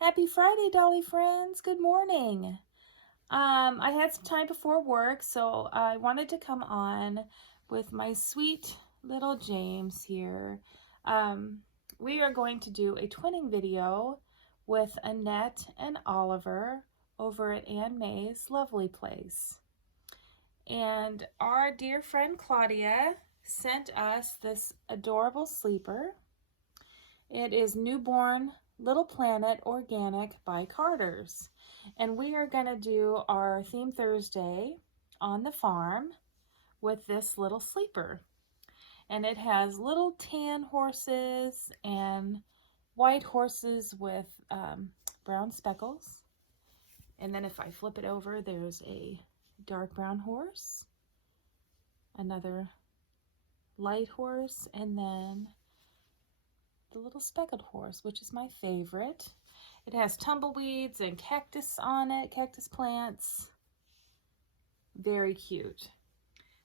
Happy Friday, Dolly friends. Good morning. I had some time before work, so I wanted to come on with my sweet little James here. Um, we are going to do a twinning video with Annette and Oliver over at Aunt May's Lovely Place. And our dear friend Claudia sent us this adorable sleeper. It is Newborn Little Planet Organic by Carter's. And we are going to do our Theme Thursday on the farm with this little sleeper. And it has little tan horses and white horses with brown speckles. And then if I flip it over, there's a dark brown horse, another light horse, and then the little speckled horse, which is my favorite. It has tumbleweeds and cactus on it, cactus plants. Very cute.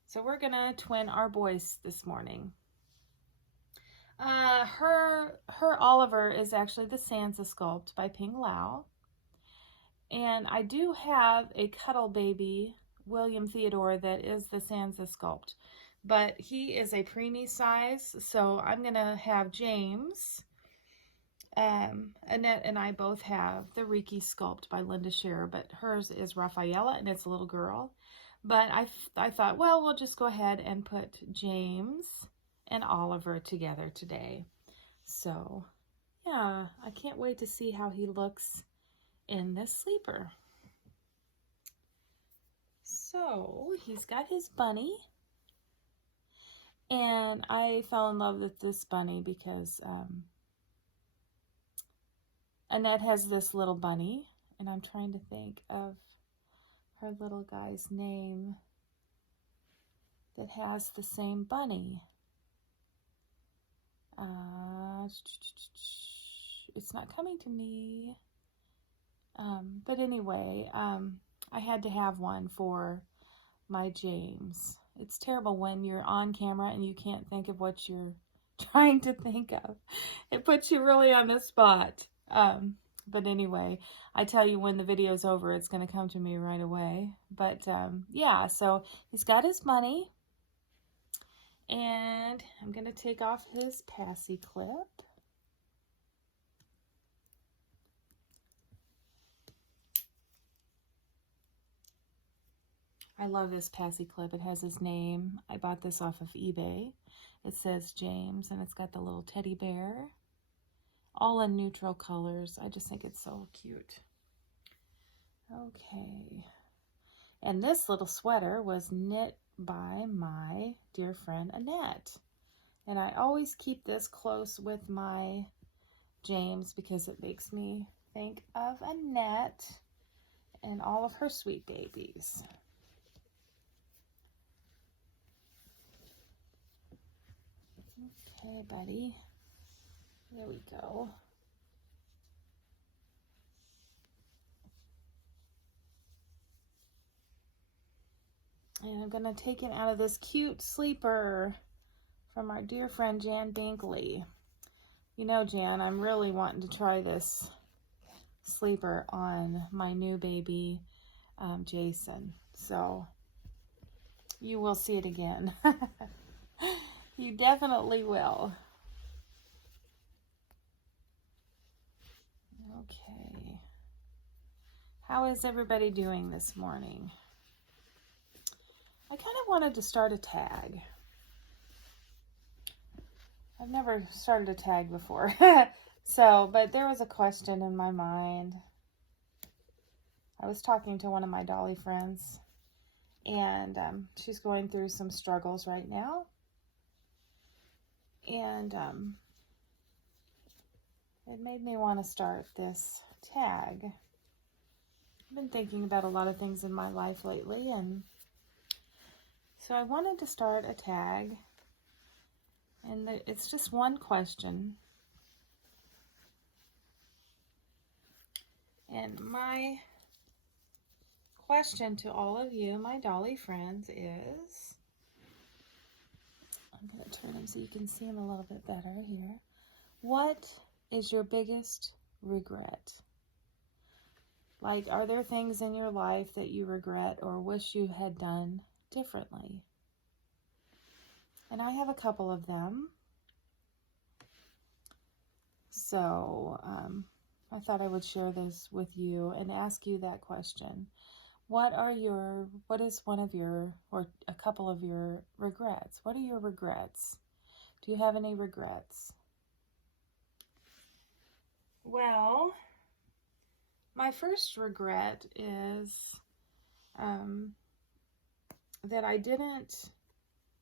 So we're gonna twin our boys this morning. Her Oliver is actually the Sansa sculpt by Ping Lao. And I do have a cuddle baby, William Theodore, that is the Sansa sculpt. But he is a preemie size, so I'm gonna have James. Annette and I both have the Reiki sculpt by Linda Scherer, but hers is Rafaela and it's a little girl. But I thought, well, we'll just go ahead and put James and Oliver together today. So, yeah, I can't wait to see how he looks in this sleeper. So, he's got his bunny. And I fell in love with this bunny because Annette has this little bunny, and I'm trying to think of her little guy's name that has the same bunny. It's not coming to me. But anyway, I had to have one for my James. It's terrible when you're on camera and you can't think of what you're trying to think of. It puts you really on the spot. But anyway, I tell you when the video's over, it's going to come to me right away. But yeah, so he's got his money. And I'm going to take off his passy clip. I love this passy clip. It has his name. I bought this off of eBay. It says James, and it's got the little teddy bear. All in neutral colors. I just think it's so cute. Okay. And this little sweater was knit by my dear friend Annette. And I always keep this close with my James because it makes me think of Annette and all of her sweet babies. Okay, buddy. There we go. And I'm going to take it out of this cute sleeper from our dear friend Jan Binkley. You know, Jan, I'm really wanting to try this sleeper on my new baby, Jason. So you will see it again. You definitely will. Okay. How is everybody doing this morning? I kind of wanted to start a tag. I've never started a tag before. But there was a question in my mind. I was talking to one of my Dolly friends, and she's going through some struggles right now. And it made me want to start this tag. I've been thinking about a lot of things in my life lately, and so I wanted to start a tag, and it's just one question. And my question to all of you, my Dolly friends, is, I'm going to turn him so you can see him a little bit better here. What is your biggest regret? Like, are there things in your life that you regret or wish you had done differently? And I have a couple of them. So I thought I would share this with you and ask you that question. What is one of your, or a couple of your regrets? What are your regrets? Do you have any regrets? Well, my first regret is that I didn't,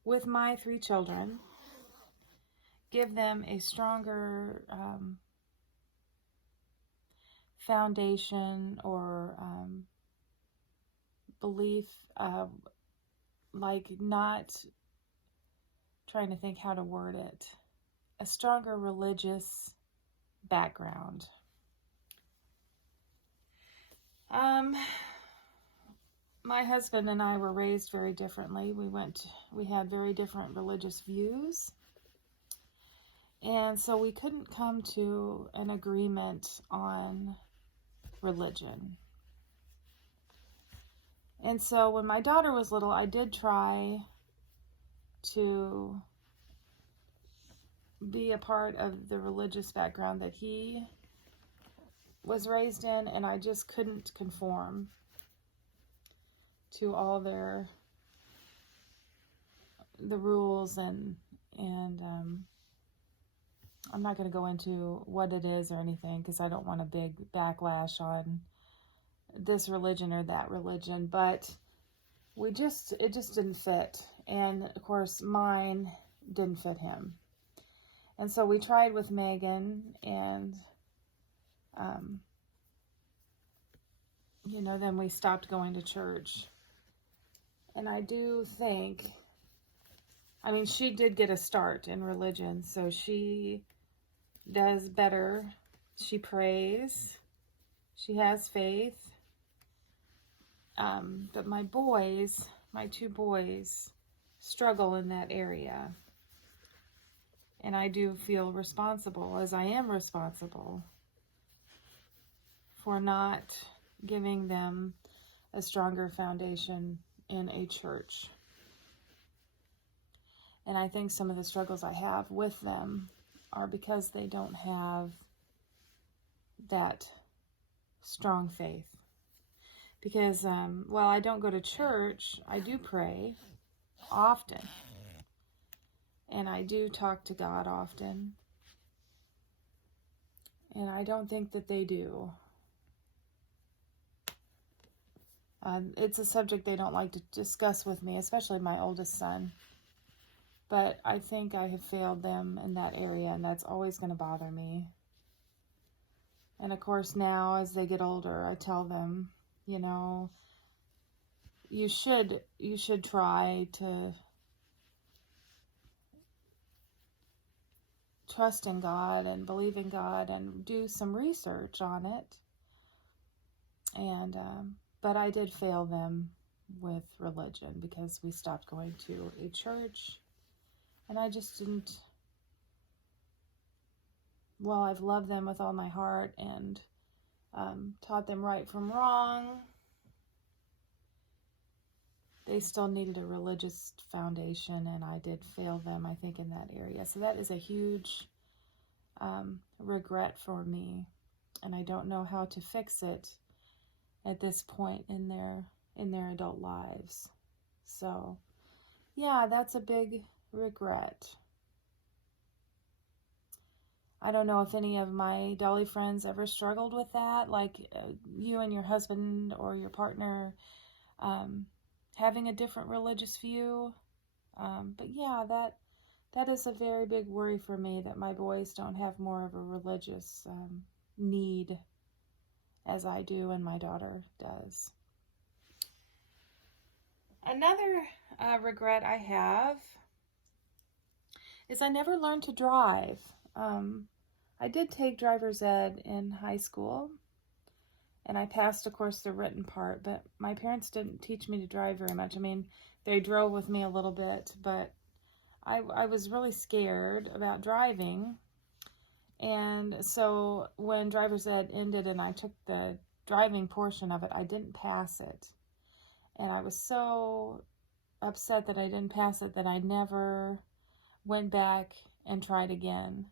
with my 3 children, give them a stronger foundation or belief, like, not trying to think how to word it, a stronger religious background. My husband and I were raised very differently. We had very different religious views. And so we couldn't come to an agreement on religion. And so when my daughter was little, I did try to be a part of the religious background that he was raised in, and I just couldn't conform to all the rules, and I'm not going to go into what it is or anything because I don't want a big backlash on this religion or that religion, but it just didn't fit. And of course mine didn't fit him. And so we tried with Megan, and then we stopped going to church. And I do think, she did get a start in religion, so she does better. She prays. She has faith. But my 2 boys, struggle in that area. And I do feel responsible, as I am responsible, for not giving them a stronger foundation in a church. And I think some of the struggles I have with them are because they don't have that strong faith. Because, while I don't go to church, I do pray often. And I do talk to God often. And I don't think that they do. It's a subject they don't like to discuss with me, especially my oldest son. But I think I have failed them in that area, and that's always going to bother me. And of course now, as they get older, I tell them, you should try to trust in God and believe in God and do some research on it. And but I did fail them with religion because we stopped going to a church, and I just didn't. Well, I've loved them with all my heart and taught them right from wrong. They still needed a religious foundation, and I did fail them, I think, in that area. So that is a huge regret for me, and I don't know how to fix it at this point in their adult lives. So, yeah, that's a big regret. I don't know if any of my Dolly friends ever struggled with that, like you and your husband or your partner having a different religious view. But yeah, that is a very big worry for me, that my boys don't have more of a religious need as I do and my daughter does. Another regret I have is I never learned to drive. I did take driver's ed in high school, and I passed, of course, the written part, but my parents didn't teach me to drive very much. I mean, they drove with me a little bit, but I was really scared about driving. And so when driver's ed ended and I took the driving portion of it, I didn't pass it. And I was so upset that I didn't pass it that I never went back and tried again.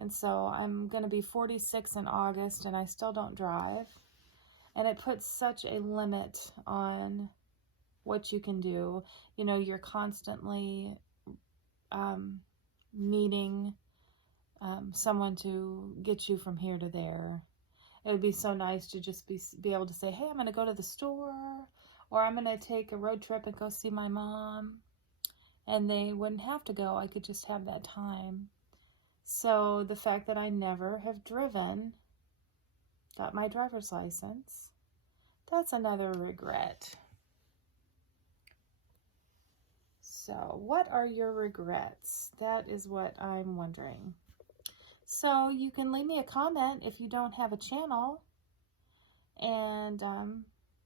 And so I'm going to be 46 in August, and I still don't drive. And it puts such a limit on what you can do. You know, you're constantly needing someone to get you from here to there. It would be so nice to just be able to say, hey, I'm going to go to the store, or I'm going to take a road trip and go see my mom. And they wouldn't have to go. I could just have that time. So the fact that I never have driven, got my driver's license, that's another regret. So what are your regrets? That is what I'm wondering. So you can leave me a comment if you don't have a channel, and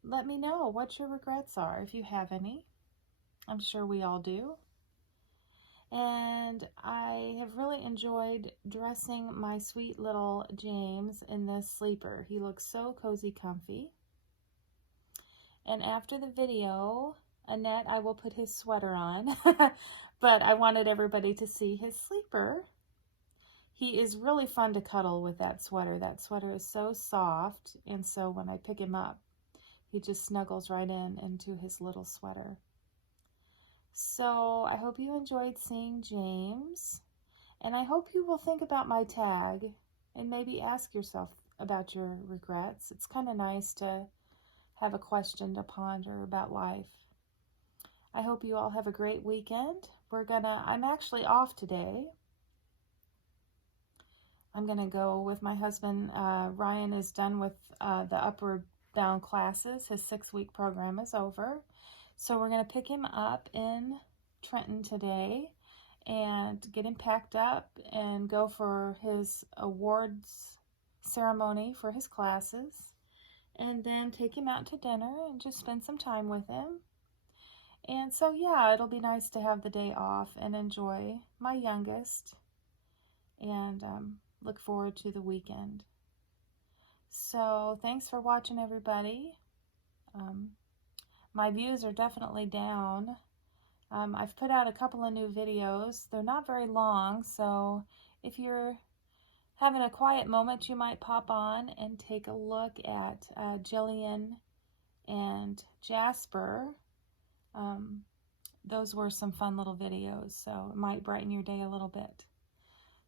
let me know what your regrets are, if you have any. I'm sure we all do. And I have really enjoyed dressing my sweet little James in this sleeper. He looks so cozy, comfy. And after the video, Annette, I will put his sweater on. But I wanted everybody to see his sleeper. He is really fun to cuddle with that sweater. That sweater is so soft, and so when I pick him up, he just snuggles right into his little sweater. So I hope you enjoyed seeing James, and I hope you will think about my tag and maybe ask yourself about your regrets. It's kind of nice to have a question to ponder about life. I hope you all have a great weekend. I'm actually off today. I'm going to go with my husband. Ryan is done with the Upward Bound classes. His 6-week program is over. So we're going to pick him up in Trenton today and get him packed up and go for his awards ceremony for his classes, and then take him out to dinner and just spend some time with him. And so, yeah, it'll be nice to have the day off and enjoy my youngest, and look forward to the weekend. So thanks for watching, everybody. My views are definitely down. I've put out a couple of new videos. They're not very long, so if you're having a quiet moment, you might pop on and take a look at Jillian and Jasper. Those were some fun little videos, so it might brighten your day a little bit.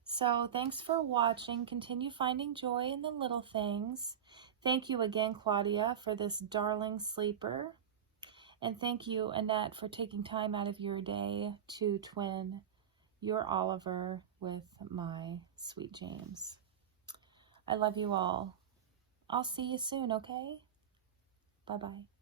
So thanks for watching. Continue finding joy in the little things. Thank you again, Claudia, for this darling sleeper. And thank you, Annette, for taking time out of your day to twin your Oliver with my sweet James. I love you all. I'll see you soon, okay? Bye-bye.